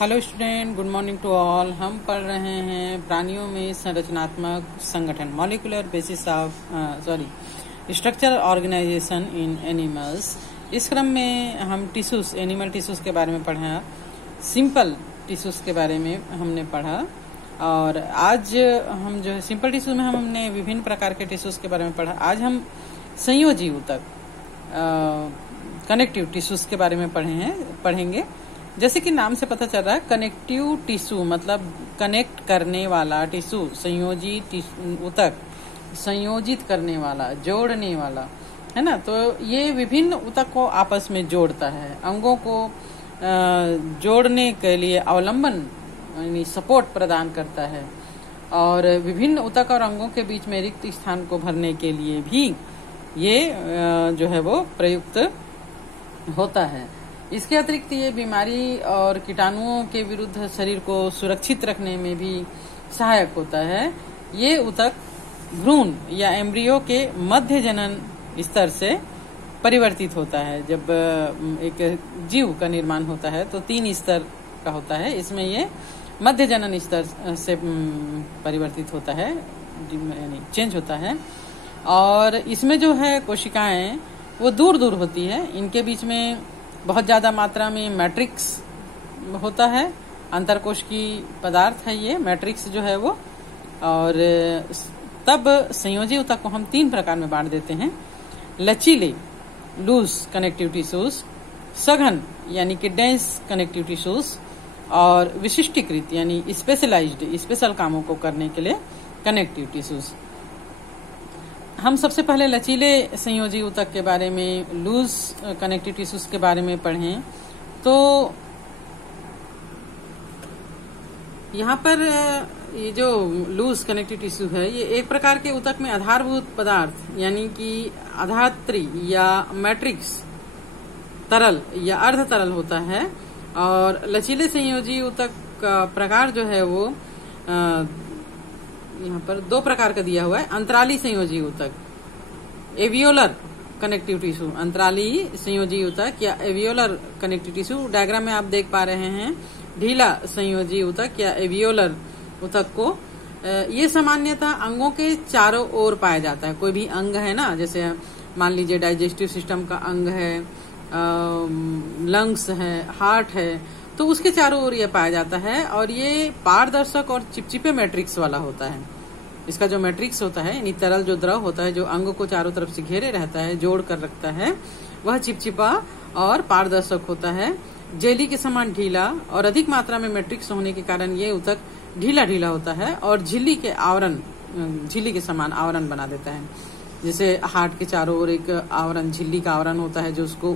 Hello student, good morning to all. हम पढ़ रहे हैं प्राणियों में संरचनात्मक संगठन, molecular basis of structural organization in animals. इस क्रम में हम टिश्यूज, एनिमल टिश्यूज के बारे में पढ़ा, सिंपल टिश्यूज के बारे में हमने पढ़ा। और आज हम जो है सिंपल टिश्यूज में हमने विभिन्न प्रकार के टिश्यूज के बारे में पढ़ा। आज हम संयोजी ऊतक, कनेक्टिव टिश्यूज के बारे में पढ़ेंगे। जैसे कि नाम से पता चल रहा है, कनेक्टिव टिश्यू मतलब कनेक्ट करने वाला टिश्यू, संयोजी ऊतक, संयोजित करने वाला, जोड़ने वाला, है ना। तो ये विभिन्न ऊतक को आपस में जोड़ता है, अंगों को जोड़ने के लिए अवलंबन यानी सपोर्ट प्रदान करता है, और विभिन्न ऊतक और अंगों के बीच में रिक्त स्थान को भरने के लिए भी ये जो है वो प्रयुक्त होता है। इसके अतिरिक्त ये बीमारी और कीटाणुओं के विरुद्ध शरीर को सुरक्षित रखने में भी सहायक होता है। ये ऊतक भ्रूण या एम्ब्रियो के मध्य जनन स्तर से परिवर्तित होता है। जब एक जीव का निर्माण होता है तो 3 स्तर का होता है, इसमें ये मध्य जनन स्तर से परिवर्तित होता है, यानी चेंज होता है। और इसमें जो है कोशिकाएं वो दूर दूर होती है, इनके बीच में बहुत ज्यादा मात्रा में मैट्रिक्स होता है, अंतरकोश की पदार्थ है ये मैट्रिक्स जो है वो। और तब संयोजी ऊतक को हम 3 प्रकार में बांट देते हैं: लचीले, लूज कनेक्टिव टिश्यूज, सघन यानी कि डेंस कनेक्टिव टिश्यूज, और विशिष्टीकृत यानी स्पेशलाइज्ड, स्पेशल कामों को करने के लिए कनेक्टिव टिश्यूज। हम सबसे पहले लचीले संयोजी ऊतक के बारे में, लूज कनेक्टिव टिश्यूज के बारे में पढ़ें। तो यहाँ पर ये जो लूज कनेक्टिव टिश्यू है, ये एक प्रकार के ऊतक में आधारभूत पदार्थ यानी कि आधात्री या मैट्रिक्स तरल या अर्ध तरल होता है। और लचीले संयोजी ऊतक का प्रकार जो है वो यहाँ पर 2 प्रकार का दिया हुआ है: अंतराली संयोजी ऊतक, एवियोलर कनेक्टिव टिश्यू, अंतराली संयोजी ऊतक या एवियोलर कनेक्टिव टिश्यू। डायग्राम में आप देख पा रहे हैं ढीला संयोजी ऊतक या एवियोलर ऊतक को। ये सामान्यतः अंगों के चारों ओर पाया जाता है। कोई भी अंग है ना, जैसे मान लीजिए डाइजेस्टिव सिस्टम का अंग है, लंग्स है, हार्ट है, तो उसके चारों ओर ये पाया जाता है। और ये पारदर्शक और चिपचिपे मैट्रिक्स वाला होता है। इसका जो मैट्रिक्स होता है यानी तरल जो द्रव होता है, जो अंग को चारों तरफ से घेरे रहता है, जोड़ कर रखता है, वह चिपचिपा और पारदर्शक होता है, जेली के समान ढीला। और अधिक मात्रा में मैट्रिक्स होने के कारण ये ऊतक ढीला ढीला होता है और झिल्ली के समान आवरण बना देता है। जैसे हार्ट के चारों ओर एक आवरण, झिल्ली का आवरण होता है, जो उसको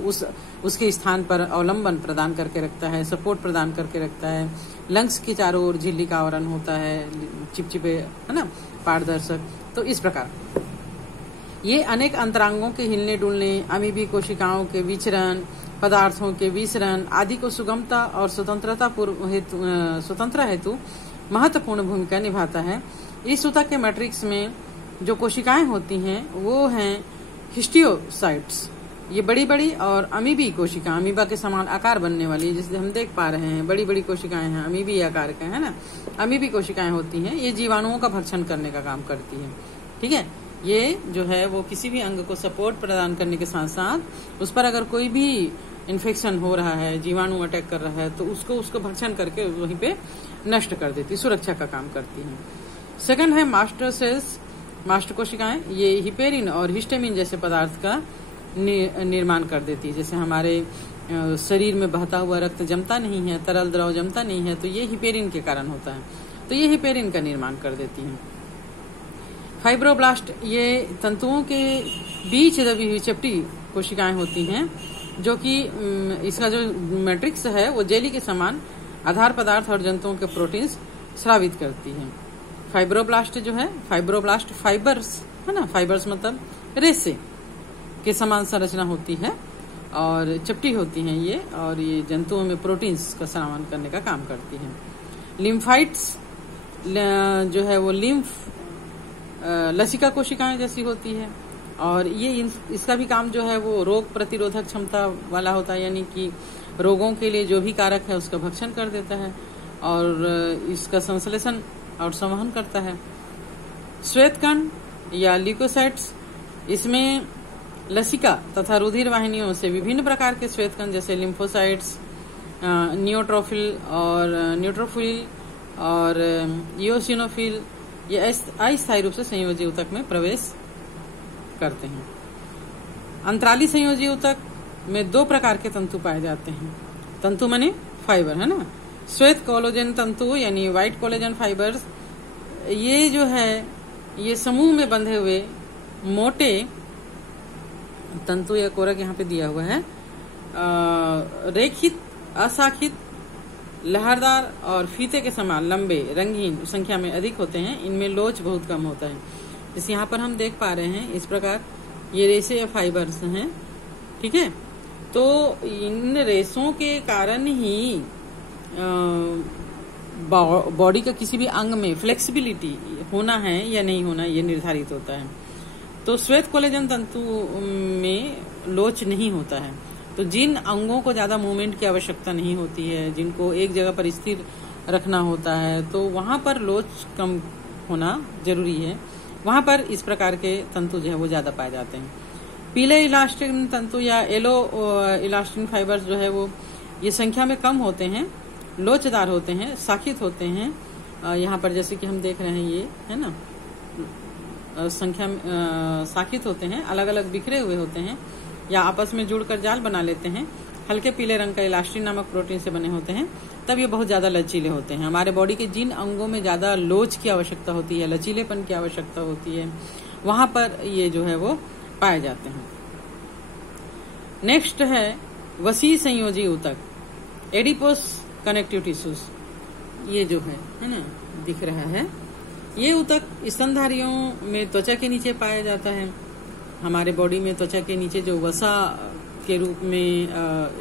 उसके स्थान पर अवलंबन प्रदान करके रखता है, सपोर्ट प्रदान करके रखता है। लंग्स के चारों ओर झिल्ली का आवरण होता है, चिपचिपे, है ना, पारदर्शक। तो इस प्रकार ये अनेक अंतरांगों के हिलने डुलने, अमीबी कोशिकाओं के विचरण, पदार्थों के विसरण आदि को सुगमता और स्वतंत्र हेतु महत्वपूर्ण भूमिका निभाता है। इस ऊतक के मैट्रिक्स में जो कोशिकाएं होती हैं वो हैं हिस्टियोसाइट्स, ये बड़ी बड़ी, और अमीबी कोशिका, अमीबा के समान आकार बनने वाली, जिसे हम देख पा रहे हैं, बड़ी बड़ी कोशिकाएं हैं, अमीबी आकार के, है ना। अमीबी कोशिकाएं होती हैं, ये जीवाणुओं का भक्षण करने का काम करती है। ठीक है, ये जो है वो किसी भी अंग को सपोर्ट प्रदान करने के साथ साथ उस पर अगर कोई भी इन्फेक्शन हो रहा है, जीवाणु अटैक कर रहा है, तो उसको भक्षण करके वहीं पे नष्ट कर देती, सुरक्षा का काम करती है। सेकंड है मास्टर सेल्स, मास्टर कोशिकाएं। ये हिपेरिन और हिस्टामिन जैसे पदार्थ का निर्माण कर देती है। जैसे हमारे शरीर में बहता हुआ रक्त जमता नहीं है, तरल द्रव जमता नहीं है, तो ये हिपेरिन के कारण होता है, तो ये हिपेरिन का निर्माण कर देती है। फाइब्रोब्लास्ट, ये तंतुओं के बीच दबी हुई चपटी कोशिकाएं होती हैं, जो कि इसका जो मैट्रिक्स है वो जेली के समान आधार पदार्थ और जंतुओं के प्रोटीन्स स्रावित करती है। फाइब्रोब्लास्ट जो है, फाइब्रोब्लास्ट फाइबर्स, है ना, फाइबर्स मतलब रेसे के समान संरचना होती है और चपटी होती हैं ये, और ये जंतुओं में प्रोटीन्स का श्रावण करने का काम करती हैं। लिम्फाइट्स जो है वो लसिका कोशिकाएं जैसी होती है, और ये इसका भी काम जो है वो रोग प्रतिरोधक क्षमता वाला होता है, यानी कि रोगों के लिए जो भी कारक है उसका भक्षण कर देता है और इसका संश्लेषण और संवहन करता है। श्वेत कण या ल्यूकोसाइट्स, इसमें लसिका तथा रुधिर वाहिनियों से विभिन्न प्रकार के श्वेत कण जैसे लिम्फोसाइट्स, न्यूट्रोफिल और इओसिनोफिल ये अस्थायी रूप से संयोजी ऊतक में प्रवेश करते हैं। अंतराली संयोजी ऊतक में 2 प्रकार के तंतु पाए जाते हैं। तंतु माने फाइबर, है ना। श्वेत कोलेजन तंतु यानी व्हाइट कोलेजन फाइबर्स, ये जो है ये समूह में बंधे हुए मोटे तंतु या कोरक यहाँ पे दिया हुआ है, रेखित, अशाखित, लहरदार और फीते के समान लंबे, रंगीन संख्या में अधिक होते हैं। इनमें लोच बहुत कम होता है। जैसे यहाँ पर हम देख पा रहे हैं इस प्रकार ये रेशे या फाइबर्स हैं, ठीक है। तो इन रेशों के कारण ही बॉडी का किसी भी अंग में फ्लेक्सिबिलिटी होना है या नहीं होना ये निर्धारित होता है। तो श्वेत कोलेजन तंतु में लोच नहीं होता है। तो जिन अंगों को ज्यादा मूवमेंट की आवश्यकता नहीं होती है, जिनको एक जगह पर स्थिर रखना होता है, तो वहां पर लोच कम होना जरूरी है। वहां पर इस प्रकार के तंतु जो है वो ज्यादा पाए जाते हैं। पीले इलास्टिन तंतु या येलो इलास्टिन फाइबर्स जो है वो ये संख्या में कम होते हैं, लोचदार होते हैं, शाखित होते हैं। यहाँ पर जैसे कि हम देख रहे हैं ये है ना, संख्या शाखित होते हैं, अलग अलग बिखरे हुए होते हैं या आपस में जुड़कर जाल बना लेते हैं। हल्के पीले रंग का इलास्टिन नामक प्रोटीन से बने होते हैं, तब ये बहुत ज्यादा लचीले होते हैं। हमारे बॉडी के जिन अंगों में ज्यादा लोच की आवश्यकता होती है, लचीलेपन की आवश्यकता होती है, वहां पर ये जो है वो पाए जाते हैं। नेक्स्ट है वसी संयोजी ऊतक, एडिपोस कनेक्टिव टिश्यूज। ये जो है ना दिख रहा है, ये ऊतक स्तनधारियों में त्वचा के नीचे पाया जाता है। हमारे बॉडी में त्वचा के नीचे जो वसा के रूप में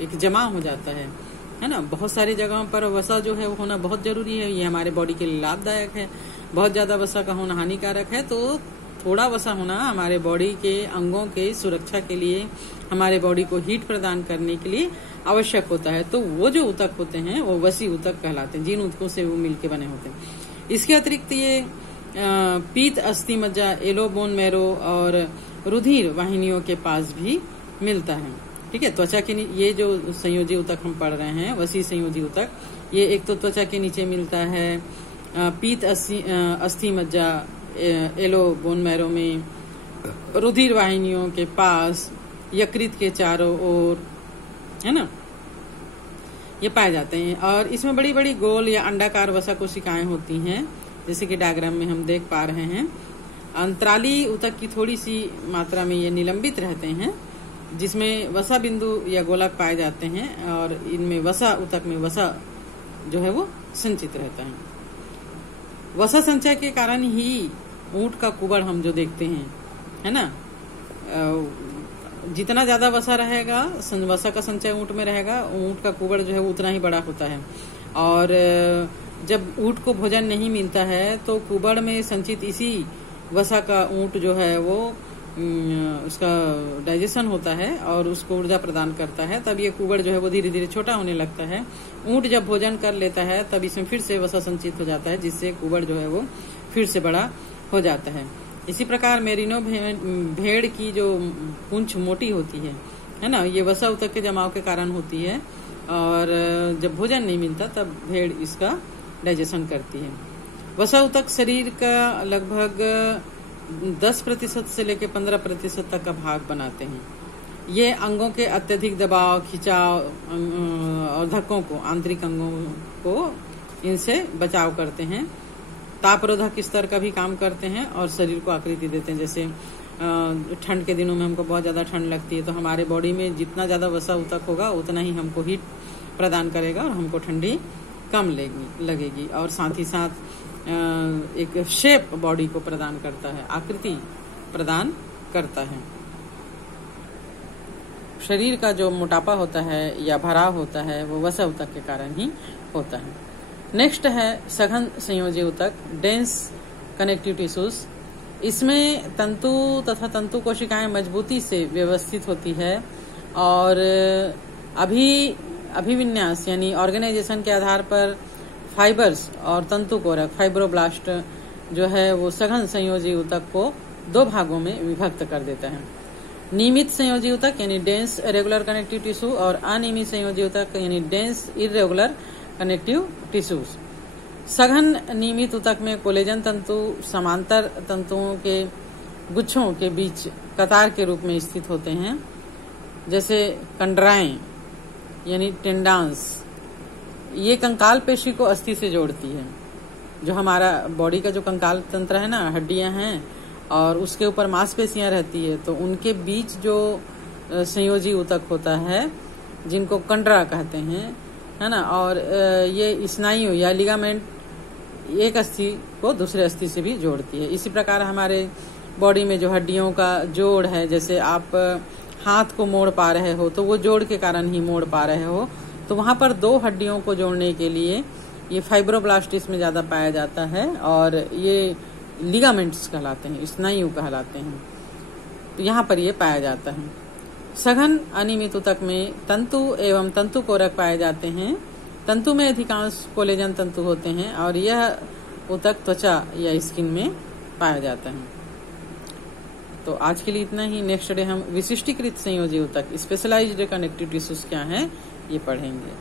एक जमा हो जाता है ना। बहुत सारी जगहों पर वसा जो है वो होना बहुत जरूरी है। ये हमारे बॉडी के लिए लाभदायक है। बहुत ज्यादा वसा का होना हानिकारक है। तो थोड़ा वसा होना हमारे बॉडी के अंगों के सुरक्षा के लिए, हमारे बॉडी को हीट प्रदान करने के लिए आवश्यक होता है। तो वो जो ऊतक होते हैं वो वसी ऊतक कहलाते हैं, जिन ऊतकों से वो मिलके बने होते हैं। इसके अतिरिक्त ये पीत, अस्थि मज्जा, येलो बोन मैरो और रुधिर वाहिनियों के पास भी मिलता है, ठीक है। त्वचा के ये जो संयोजी ऊतक हम पढ़ रहे हैं, वसी संयोजी ऊतक, ये एक तो त्वचा के नीचे मिलता है, पीत, अस्थि मज्जा, येलो बोन मैरो में, रुधिर वाहिनियों के पास, यकृत के चारों ओर, है ना, ये पाए जाते हैं। और इसमें बड़ी बड़ी गोल या अंडाकार वसा कोशिकाएं होती हैं, जैसे कि डायग्राम में हम देख पा रहे हैं। अंतराली ऊतक की थोड़ी सी मात्रा में ये निलंबित रहते हैं, जिसमें वसा बिंदु या गोलक पाए जाते हैं और इनमें वसा ऊतक में वसा जो है वो संचित रहता है। वसा संचय के कारण ही ऊंट का कुबड़ हम जो देखते हैं, है ना, जितना ज्यादा वसा रहेगा, वसा का संचय ऊंट में रहेगा, ऊंट का कुबड़ जो है वो उतना ही बड़ा होता है। और जब ऊंट को भोजन नहीं मिलता है तो कुबड़ में संचित इसी वसा का ऊंट जो है वो उसका डाइजेशन होता है और उसको ऊर्जा प्रदान करता है। तब ये कुबड़ जो है वो धीरे धीरे छोटा होने लगता है। ऊंट जब भोजन कर लेता है तब इसमें फिर से वसा संचित हो जाता है, जिससे कुबड़ जो है वो फिर से बड़ा हो जाता है। इसी प्रकार मेरिनो भेड़ की जो पूंछ मोटी होती है ना, ये वसा ऊतक के जमाव के कारण होती है और जब भोजन नहीं मिलता तब भेड़ इसका डाइजेशन करती है। वसा ऊतक शरीर का लगभग 10% से लेकर 15% तक का भाग बनाते हैं। ये अंगों के अत्यधिक दबाव, खिंचाव और धक्कों को, आंतरिक अंगों को इनसे बचाव करते हैं। तापरोधक स्तर का भी काम करते हैं और शरीर को आकृति देते हैं। जैसे ठंड के दिनों में हमको बहुत ज्यादा ठंड लगती है तो हमारे बॉडी में जितना ज्यादा वसा ऊतक होगा उतना ही हमको हीट प्रदान करेगा और हमको ठंडी कम लगेगी। और साथ ही साथ एक शेप बॉडी को प्रदान करता है, आकृति प्रदान करता है। शरीर का जो मोटापा होता है या भराव होता है वो वसा ऊतक के कारण ही होता है। नेक्स्ट है सघन संयोजी ऊतक, डेंस कनेक्टिव टिश्यूज। इसमें तंतु तथा तंतु कोशिकाएं मजबूती से व्यवस्थित होती है और अभी अभिविन्यास यानी ऑर्गेनाइजेशन के आधार पर फाइबर्स और तंतुकोरक फाइब्रोब्लास्ट जो है वो सघन संयोजी ऊतक को 2 भागों में विभक्त कर देता है। नियमित संयोजी ऊतक यानी डेंस रेगुलर कनेक्टिव टिश्यू और अनियमित संयोजी ऊतक यानी डेंस इरेगुलर कनेक्टिव टिश्यूज। सघन नियमित ऊतक में कोलेजन तंतु समांतर तंतुओं के गुच्छों के बीच कतार के रूप में स्थित होते हैं, जैसे कंडराएं यानी टेंडांस। ये कंकाल पेशी को अस्थि से जोड़ती है। जो हमारा बॉडी का जो कंकाल तंत्र है ना, हड्डियां हैं और उसके ऊपर मांसपेशियां रहती है, तो उनके बीच जो संयोजी ऊतक होता है जिनको कंडरा कहते हैं, है ना, और ये स्नायु या लिगामेंट एक अस्थि को दूसरे अस्थि से भी जोड़ती है। इसी प्रकार हमारे बॉडी में जो हड्डियों का जोड़ है, जैसे आप हाथ को मोड़ पा रहे हो तो वो जोड़ के कारण ही मोड़ पा रहे हो, तो वहां पर 2 हड्डियों को जोड़ने के लिए ये फाइब्रोब्लास्ट इसमें ज्यादा पाया जाता है और ये लिगामेंट्स कहलाते हैं, स्नायु कहलाते हैं, तो यहाँ पर ये पाया जाता है। सघन अनियमित ऊतक में तंतु एवं तंतुकोरक पाए जाते हैं। तंतु में अधिकांश कोलेजन तंतु होते हैं और यह ऊतक त्वचा या स्किन में पाया जाता है। तो आज के लिए इतना ही। नेक्स्ट डे हम विशिष्टीकृत संयोजी ऊतक स्पेशलाइज्ड कनेक्टिव टिश्यूज क्या है ये पढ़ेंगे।